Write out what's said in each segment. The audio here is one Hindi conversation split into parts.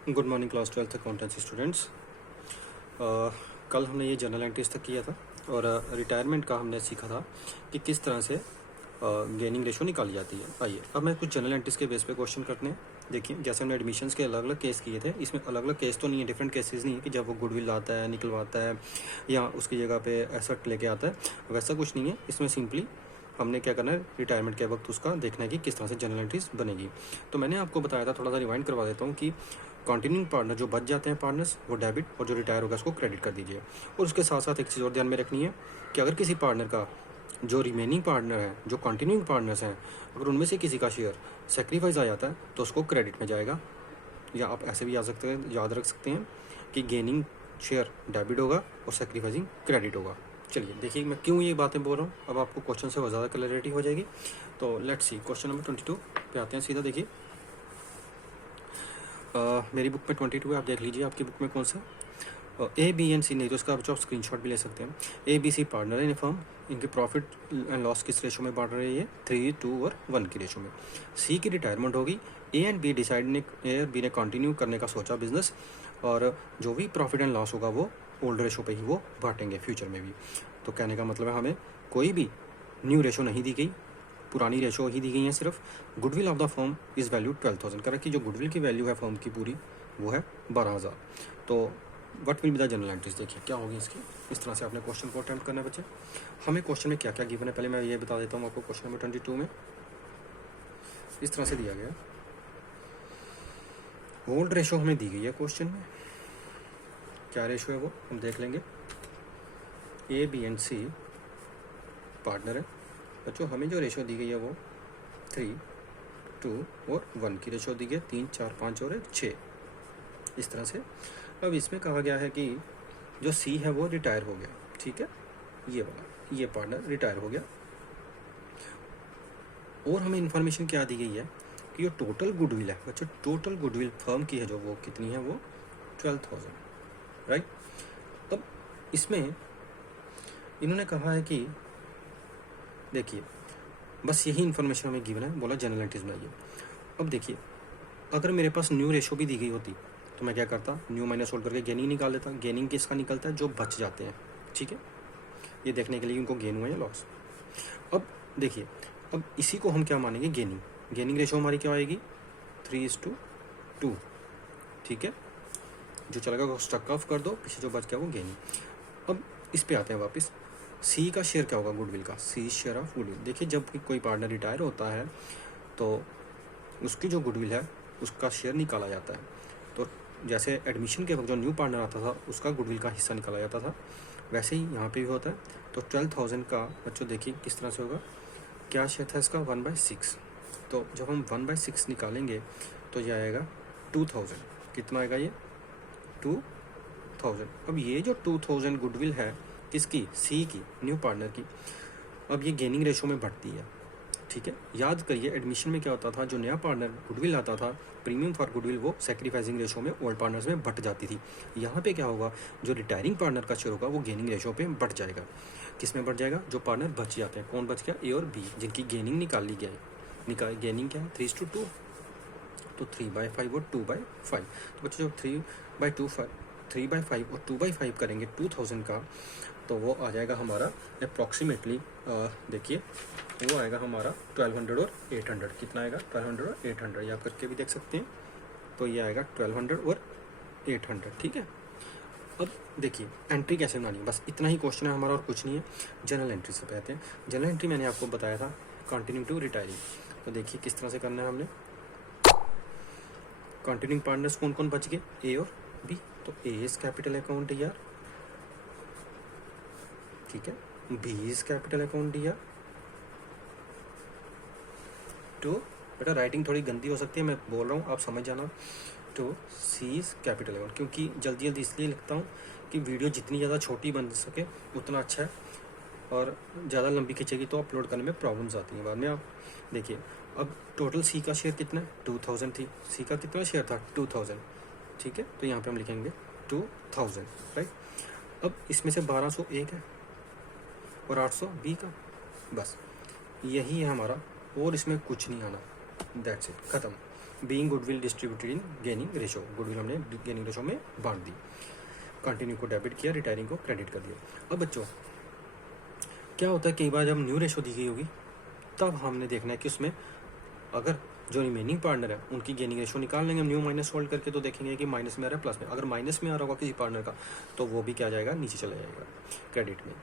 Good morning class 12th accountancy students. कल हमने ये जर्नल एंट्रीज तक किया था और रिटायरमेंट का हमने सीखा था कि किस तरह से गेनिंग रेशो निकाली जाती है। आइए अब मैं कुछ जर्नल एंट्रीज के बेस पे क्वेश्चन करते हैं। देखिए जैसे हमने एडमिशन्स के अलग अलग केस किए थे, इसमें अलग अलग केस तो नहीं है, डिफरेंट केसेस नहीं है कि जब वो गुडविल लाता है, निकलवाता है या उसकी जगह पे एसेट लेके आता है, वैसा कुछ नहीं है। इसमें सिंपली हमने क्या करना है, रिटायरमेंट के वक्त उसका देखना है कि किस तरह से जर्नल एंट्रीज बनेगी। तो मैंने आपको बताया था, थोड़ा सा रिवाइंड करवा देता हूँ कि कंटिन्यूइंग पार्टनर जो बच जाते हैं पार्टनर्स, वो डेबिट, और जो रिटायर होगा उसको क्रेडिट कर दीजिए। और उसके साथ साथ एक चीज़ और ध्यान में रखनी है कि अगर किसी पार्टनर का जो रिमेनिंग पार्टनर है, जो कंटिन्यूइंग पार्टनर्स हैं, अगर उनमें से किसी का शेयर सेक्रीफाइस आ जाता है तो उसको क्रेडिट में जाएगा। या आप ऐसे भी याद रख सकते हैं कि गेनिंग शेयर डेबिट होगा और सेक्रीफाइसिंग क्रेडिट होगा। चलिए देखिए मैं क्यों ये बातें बोल रहा हूँ, अब आपको क्वेश्चन से ज़्यादा क्लैरिटी हो जाएगी। तो लेट्स सी क्वेश्चन नंबर 22 पे आते हैं सीधा। देखिए मेरी बुक में 22 है, आप देख लीजिए आपकी बुक में कौन सा। ए बी एंड सी, नहीं तो इसका आप स्क्रीनशॉट भी ले सकते हैं। A B C partner in firm, इनके प्रॉफिट एंड लॉस किस रेशो में बांट रहे हैं, ये 3, 2 और 1 की रेशो में। सी की रिटायरमेंट होगी। ए एंड बी डिसाइड ने, ए और बी ने कंटिन्यू करने का सोचा बिजनेस, और जो भी प्रॉफिट एंड लॉस होगा वो ओल्ड रेशो पे ही वो बांटेंगे फ्यूचर में भी। तो कहने का मतलब है हमें कोई भी न्यू रेशो नहीं दी गई, पुरानी रेशो ही दी गई है सिर्फ। Goodwill of the firm is value 12,000, correct कि जो गुडविल की वैल्यू है फर्म की पूरी वो है 12,000। तो what will be the general entries, देखिए क्या होगी इसकी। इस तरह से आपने क्वेश्चन को अटेम्प्ट करना है बच्चे। हमें क्वेश्चन में क्या क्या गिवन है पहले मैं ये बता देता हूँ आपको। क्वेश्चन नंबर 22 में इस तरह से दिया गया, ओल्ड रेशो हमें दी गई है क्वेश्चन में। क्या रेशो है वो हम देख लेंगे। A B and C partner है बच्चों, हमें जो रेशो दी गई है वो 3, 2 और 1 की रेशो दी गई है, 3, 4, 5 और 6 इस तरह से। अब इसमें कहा गया है कि जो सी है वो रिटायर हो गया, ठीक है, ये वाला, ये पार्टनर रिटायर हो गया। और हमें इन्फॉर्मेशन क्या दी गई है कि जो टोटल गुडविल है बच्चों, टोटल गुडविल फर्म की है जो, वो कितनी है, वो 12,000, राइट। अब इसमें इन्होंने कहा है कि देखिए बस यही इन्फॉर्मेशन हमें गिवन है, बोला जनरल एंट्रीज बनाइए। अब देखिए अगर मेरे पास न्यू रेशो भी दी गई होती तो मैं क्या करता, न्यू माइनस ओल्ड करके गेनिंग निकाल लेता। गेनिंग किसका निकलता है, जो बच जाते हैं, ठीक है, ये देखने के लिए उनको गेन हुआ या लॉस। अब देखिए अब इसी को हम क्या मानेंगे, गेनिंग। गेनिंग रेशो हमारी क्या आएगी, 3:2, ठीक है। जो चलेगा वो स्ट्रक ऑफ कर दो, पीछे जो बच गया वो गेनिंग। अब इस पे आते हैं वापस। सी का शेयर क्या होगा गुडविल का, सी शेयर ऑफ गुडविल। देखिए जब कोई पार्टनर रिटायर होता है तो उसकी जो गुडविल है उसका शेयर निकाला जाता है। तो जैसे एडमिशन के वक्त जो न्यू पार्टनर आता था उसका गुडविल का हिस्सा निकाला जाता था, वैसे ही यहाँ पे भी होता है। तो 12,000 का बच्चों देखिए किस तरह से होगा। क्या शेयर था इसका, 1/6। तो जब हम 1/6 निकालेंगे तो ये आएगा 2,000। कितना आएगा ये, 2,000। अब ये जो 2,000 गुडविल है किसकी, सी की, न्यू पार्टनर की, अब ये गेनिंग रेशो में बढ़ती है, ठीक है। याद करिए एडमिशन में क्या होता था, जो नया पार्टनर गुडविल आता था, प्रीमियम फॉर गुडविल, वो सेक्रीफाइसिंग रेशो में ओल्ड पार्टनर्स में बढ़ जाती थी। यहाँ पे क्या होगा, जो रिटायरिंग पार्टनर का शेयर होगा वो गेनिंग रेशो पे बढ़ जाएगा। किस में बढ़ जाएगा, जो पार्टनर बच जाते हैं। कौन बच गया, ए और बी, जिनकी गेनिंग निकाल ली गया। गेनिंग क्या है, 3:2, तो 3/5 और 2/5। तो बच्चे जो 3/5 और 2/5 करेंगे 2,000 का, तो वो आ जाएगा हमारा अप्रॉक्सीमेटली, देखिए वो आएगा हमारा 1200 और 800। कितना आएगा, 1200 और 800, ये आप करके भी देख सकते हैं। तो ये आएगा 1200 और 800, ठीक है। अब देखिए एंट्री कैसे बनानी है, बस इतना ही क्वेश्चन है हमारा और कुछ नहीं है। जनरल एंट्री से कहते हैं। जनरल एंट्री मैंने आपको बताया था कंटिन्यू टू रिटायरिंग। तो देखिए किस तरह से करना है हमने। कंटिन्यूइंग पार्टनर्स कौन कौन बच गए, ए और बी। तो ए इज कैपिटल अकाउंट यार, ठीक है, बी इज कैपिटल अकाउंट दिया। टू, बेटा राइटिंग थोड़ी गंदी हो सकती है, मैं बोल रहा हूँ आप समझ जाना। To, C is capital account, क्योंकि जल्दी जल्दी इसलिए लिखता हूँ कि वीडियो जितनी ज़्यादा छोटी बन सके उतना अच्छा है, और ज़्यादा लंबी खींचेगी तो अपलोड करने में प्रॉब्लम्स आती हैं बाद में। आप देखिए अब टोटल सी का शेयर कितना है, 2,000 थी। सी का कितना शेयर था, 2,000, ठीक है। तो यहाँ पे हम लिखेंगे 2,000, राइट। अब इसमें से 1200 एक है और 800 बी का, बस यही है हमारा, और इसमें कुछ नहीं आना, दैट्स इट, ख़त्म। Being goodwill distributed in gaining ratio, goodwill हमने गेनिंग रेशो में बांट दी, कंटिन्यू को डेबिट किया, रिटायरिंग को क्रेडिट कर दिया। अब बच्चों क्या होता है, कई बार जब न्यू रेशो दी गई होगी तब हमने देखना है कि उसमें अगर जो रिमेनिंग पार्टनर है उनकी गेनिंग रेशो निकाल लेंगे हम न्यू माइनस सोल्ड करके, तो देखेंगे कि माइनस में आ रहा है प्लस में। अगर माइनस में आ रहा होगा किसी पार्टनर का तो वो भी क्या जाएगा, नीचे चला जाएगा क्रेडिट में,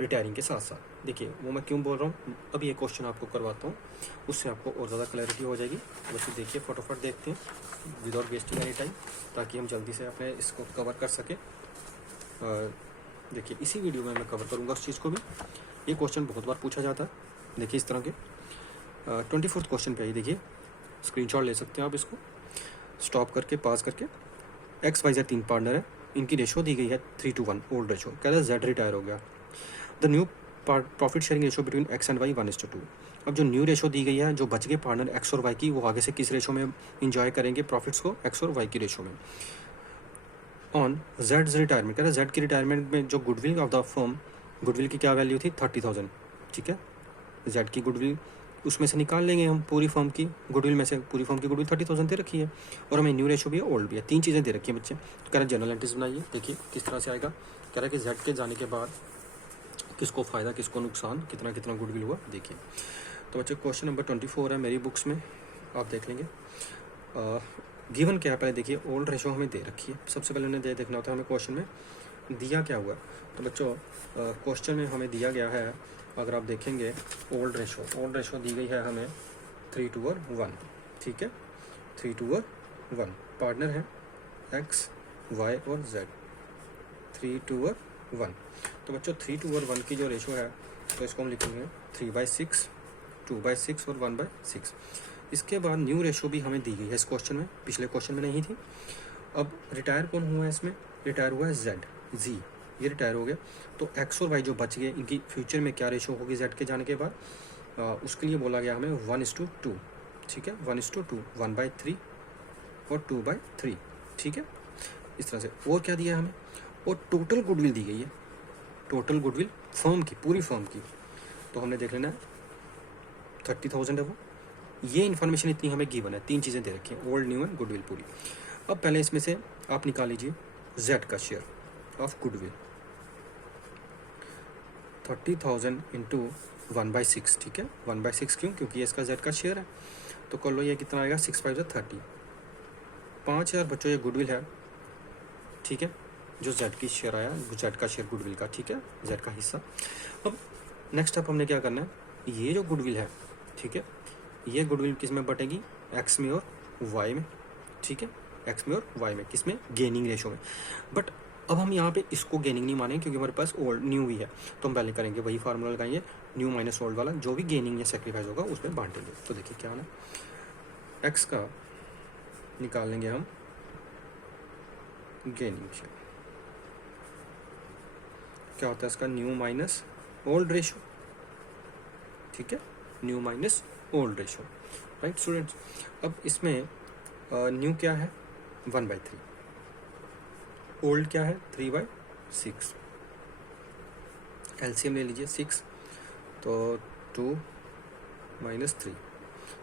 रिटायरिंग के साथ साथ। देखिए वो मैं क्यों बोल रहा हूँ, अब ये क्वेश्चन आपको करवाता हूँ, उससे आपको और ज़्यादा क्लैरिटी हो जाएगी। बच्चे देखिए फटाफट देखते हैं विदाउट वेस्टिंग एनी टाइम, ताकि हम जल्दी से अपने इसको कवर कर सकें। देखिए इसी वीडियो में मैं कवर करूँगा उस चीज़ को भी। ये क्वेश्चन बहुत बार पूछा जाता है, देखिए इस तरह के 24th क्वेश्चन पे ही देखिए, स्क्रीनशॉट ले सकते हैं आप इसको, स्टॉप करके पास करके। एक्स वाई जेड 3 पार्टनर है, इनकी रेशो दी गई है 3:1 ओल्ड रेशो, कह रहा है जेड रिटायर हो गया। The new profit sharing ratio between X and Y 1:2। अब जो न्यू रेशो दी गई है, जो बच गए पार्टनर एक्स और वाई की, वो आगे से किस रेशो में इंजॉय करेंगे प्रॉफिट्स को, एक्स और वाई की रेशो में। ऑन जेड्स रिटायरमेंट, कह रहा है जेड की रिटायरमेंट में जो goodwill of the firm, goodwill की क्या वैल्यू थी 30,000, ठीक है, जेड की गुडविल उसमें से निकाल लेंगे हम, पूरी फर्म की गुडविल में से पूरी फर्म की गुडविल 30,000 दे रखी है, और हमें न्यू रेशो भी है, ओल्ड भी है, 3 चीज़ें दे रखी है बच्चे। तो कह रहा है जनरल एंट्रीज बनाइए, देखिए किस तरह से आएगा। कह रहा है कि जेड के जाने के बाद किसको फ़ायदा किसको नुकसान, कितना कितना गुडविल हुआ, देखिए। तो बच्चे क्वेश्चन नंबर 24 है मेरी बुक्स में, आप देख लेंगे। गिवन क्या है पहले देखिए, ओल्ड रेशो हमें दे रखी है, सबसे पहले उन्हें देखना होता है हमें क्वेश्चन में दिया क्या हुआ। तो बच्चों क्वेश्चन में हमें दिया गया है, अगर आप देखेंगे ओल्ड रेशो दी गई है हमें 3:1, ठीक है, 3:1, पार्टनर है एक्स वाई और जेड, 3:1। तो बच्चों 3:1 की जो रेशो है, तो इसको हम लिखेंगे 3/6, 2/6 और 1/6। इसके बाद न्यू रेशो भी हमें दी गई है इस क्वेश्चन में, पिछले क्वेश्चन में नहीं थी। अब रिटायर कौन हुआ है इसमें, रिटायर हुआ है जेड, जी ये रिटायर हो गया। तो एक्स और वाई जो बच गए, इनकी फ्यूचर में क्या रेशो होगी जेड के जाने के बाद, उसके लिए बोला गया हमें 1:2, ठीक है, 1:2, 1/3 और 2/3, ठीक है, इस तरह से। और क्या दिया है हमें, और टोटल गुडविल दी गई है, टोटल गुडविल फर्म की, पूरी फर्म की, तो हमने देख लेना है 30,000 है वो। ये इन्फॉर्मेशन इतनी हमें गिवन है, 3 चीज़ें दे रखी हैं, ओल्ड न्यू एंड गुडविल पूरी। अब पहले इसमें से आप निकाल लीजिए जेड का शेयर ऑफ गुडविल, 30,000 इंटू 1/6, ठीक है, 1/6 क्यों, क्योंकि ये इसका जेड का शेयर है। तो कर लो ये कितना आएगा, 6×5 = 30, 5,000 बच्चों ये गुडविल है, ठीक है, जो जेड की शेयर आया, जेड का शेयर गुडविल का, ठीक है, जेड का हिस्सा। अब नेक्स्ट स्टेप हमने क्या करना है, ये जो गुडविल है, ठीक है, ये गुडविल किस में बटेगी, एक्स में और वाई में, ठीक है, एक्स में और वाई में, किस में, गेनिंग रेशो में। बट अब हम यहाँ पे इसको गेनिंग नहीं मानेंगे क्योंकि हमारे पास ओल्ड न्यू भी है, तो हम पहले करेंगे वही फार्मूला लगाएंगे, न्यू माइनस ओल्ड वाला, जो भी गेनिंग या सेक्रीफाइस होगा उसमें बांटेंगे। तो देखिए क्या होना, एक्स का निकाल लेंगे हम गेनिंग शेयर, क्या होता है इसका, न्यू माइनस ओल्ड रेशो, ठीक है, new minus old ratio, right students. अब इसमें न्यू क्या है 1/3, ओल्ड क्या है 3/6, एलसीएम ले लीजिए 6, तो 2 - 3,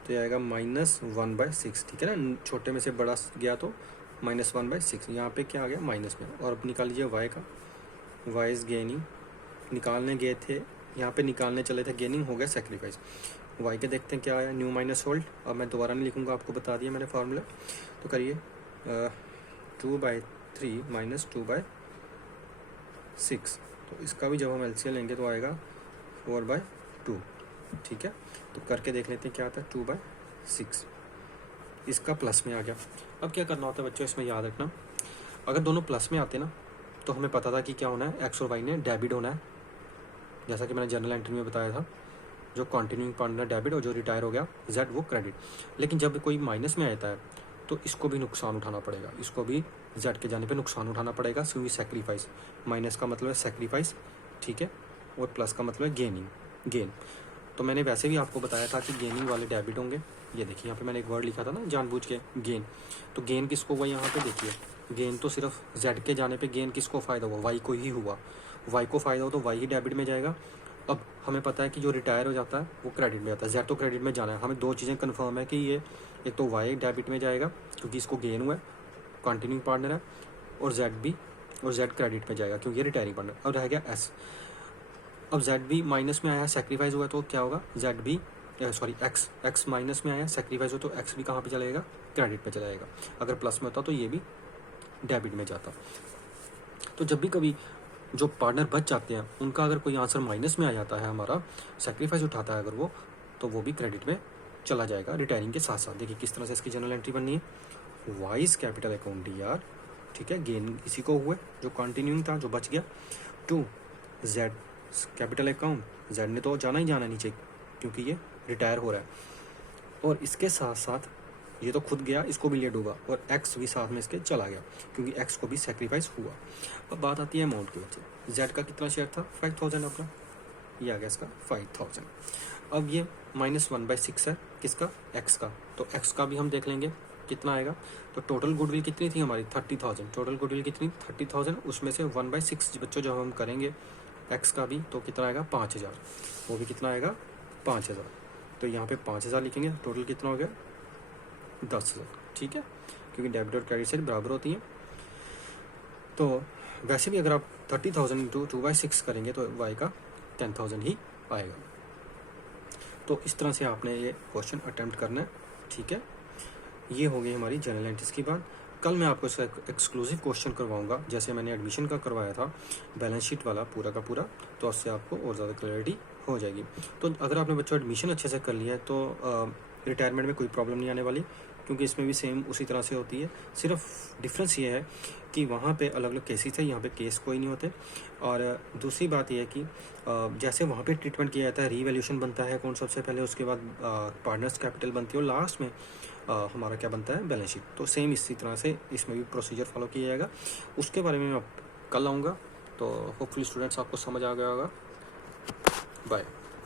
तो ये आएगा -1/6, ठीक है ना, छोटे में से बड़ा गया तो -1/6, यहाँ पे क्या आ गया माइनस में। और अब निकाल लीजिए वाई का, वाई इज गेनिंग, निकालने गए थे यहाँ पे, निकालने चले थे, गेनिंग हो गया सेक्रीफाइस। वाई के देखते हैं क्या आया, न्यू माइनस ओल्ड। अब मैं दोबारा नहीं लिखूंगा, आपको बता दिया मैंने फार्मूला, तो करिए 2/3 - 2/6, तो इसका भी जब हम एलसीएम लेंगे तो आएगा 4/2, ठीक है, तो करके देख लेते हैं क्या आता है, 2/6, इसका प्लस में आ गया। अब क्या करना होता है बच्चों, इसमें याद रखना, अगर दोनों प्लस में आते ना तो हमें पता था कि क्या होना है, एक्स और वाई ने डेबिट होना है, जैसा कि मैंने जनरल एंट्री में बताया था, जो कंटिन्यूइंग पार्टनर डेबिट और जो रिटायर हो गया जेड वो क्रेडिट। लेकिन जब कोई माइनस में आता है तो इसको भी नुकसान उठाना पड़ेगा, इसको भी जेड के जाने पे नुकसान उठाना पड़ेगा, क्योंकि सेक्रीफाइस, माइनस का मतलब है सेक्रीफाइस, ठीक है, और प्लस का मतलब है गेनिंग, गेन। तो मैंने वैसे भी आपको बताया था कि गेनिंग वाले डेबिट होंगे, ये देखिए यहाँ पे मैंने एक वर्ड लिखा था ना जानबूझ के, गेन। तो गेन किसको हुआ यहाँ पे देखिए, गेन तो सिर्फ जेड के जाने पे गेन किसको फ़ायदा हुआ, वाई को ही हुआ, वाई को फ़ायदा हो तो वाई ही डेबिट में जाएगा। अब हमें पता है कि जो रिटायर हो जाता है वो क्रेडिट में जाता है, जेड तो क्रेडिट में जाना है। हमें दो चीज़ें कंफर्म है कि ये एक तो वाई डेबिट में जाएगा क्योंकि इसको गेन हुआ है, कंटिन्यूइंग पार्टनर है, और जेड क्रेडिट में जाएगा क्योंकि ये रिटायरिंग पार्टनर। अब रह गया एस। अब जेड भी माइनस में आया, सेक्रीफाइस हुआ, तो क्या होगा, जेड भी एक्स माइनस में आया, सेक्रीफाइस हो, तो एक्स भी कहाँ पे चला जाएगा, क्रेडिट पे चला जाएगा। अगर प्लस में होता तो ये भी डेबिट में जाता। तो जब भी कभी जो पार्टनर बच जाते हैं उनका अगर कोई आंसर माइनस में आ जाता है, हमारा सेक्रीफाइस उठाता है अगर वो, तो वो भी क्रेडिट में चला जाएगा रिटायरिंग के साथ साथ। देखिए किस तरह से इसकी जनरल एंट्री बननी है, wise capital account D R, ठीक है, गेन इसी को हुए जो कंटिन्यूइंग था जो बच गया, to Z capital account, Z ने तो जाना ही जाना नीचे क्योंकि ये रिटायर हो रहा है, और इसके साथ साथ ये तो खुद गया, इसको भी ले डूबा, और एक्स भी साथ में इसके चला गया क्योंकि एक्स को भी सेक्रीफाइस हुआ। अब बात आती है अमाउंट की वजह, जेड का कितना शेयर था, 5000 अपना, ये आ गया इसका 5000। अब ये -1/6 है किसका, एक्स का, तो एक्स का भी हम देख लेंगे कितना आएगा। तो टोटल गुडविल कितनी थी हमारी, 30,000, टोटल गुडविल कितनी 30,000, उसमें से 1/6 बच्चों जब हम करेंगे एक्स का भी, तो कितना आएगा 5000, वो भी कितना आएगा 5000। तो यहाँ पे 5000 लिखेंगे, टोटल कितना हो गया 10,000, ठीक है, क्योंकि डेबिट और क्रेडिट साइड बराबर होती हैं। तो वैसे भी अगर आप 30,000 इंटू 2/6 करेंगे तो वाई का 10,000 ही आएगा। तो इस तरह से आपने ये क्वेश्चन अटेम्प्ट करना है, ठीक है। ये हो गई हमारी जनरल एंट्रीज की बात। कल मैं आपको इसका एक्सक्लूसिव क्वेश्चन करवाऊंगा, जैसे मैंने एडमिशन का करवाया था बैलेंस शीट वाला पूरा का पूरा, तो उससे आपको और ज़्यादा क्लैरिटी हो जाएगी। तो अगर आपने बच्चों एडमिशन अच्छे से कर लिया है तो रिटायरमेंट में कोई प्रॉब्लम नहीं आने वाली, क्योंकि इसमें भी सेम उसी तरह से होती है। सिर्फ डिफरेंस ये है कि वहाँ पे अलग अलग केसेस है, यहाँ पे केस कोई नहीं होते। और दूसरी बात यह है कि जैसे वहाँ पे ट्रीटमेंट किया जाता है, रीवैल्यूएशन बनता है कौन सबसे पहले, उसके बाद पार्टनर्स कैपिटल बनती है, और लास्ट में हमारा क्या बनता है, बैलेंस शीट। तो सेम इसी तरह से इसमें भी प्रोसीजर फॉलो किया जाएगा। उसके बारे में मैं कल आऊँगा, तो होपफुली स्टूडेंट्स आपको समझ आ गया होगा। बाय।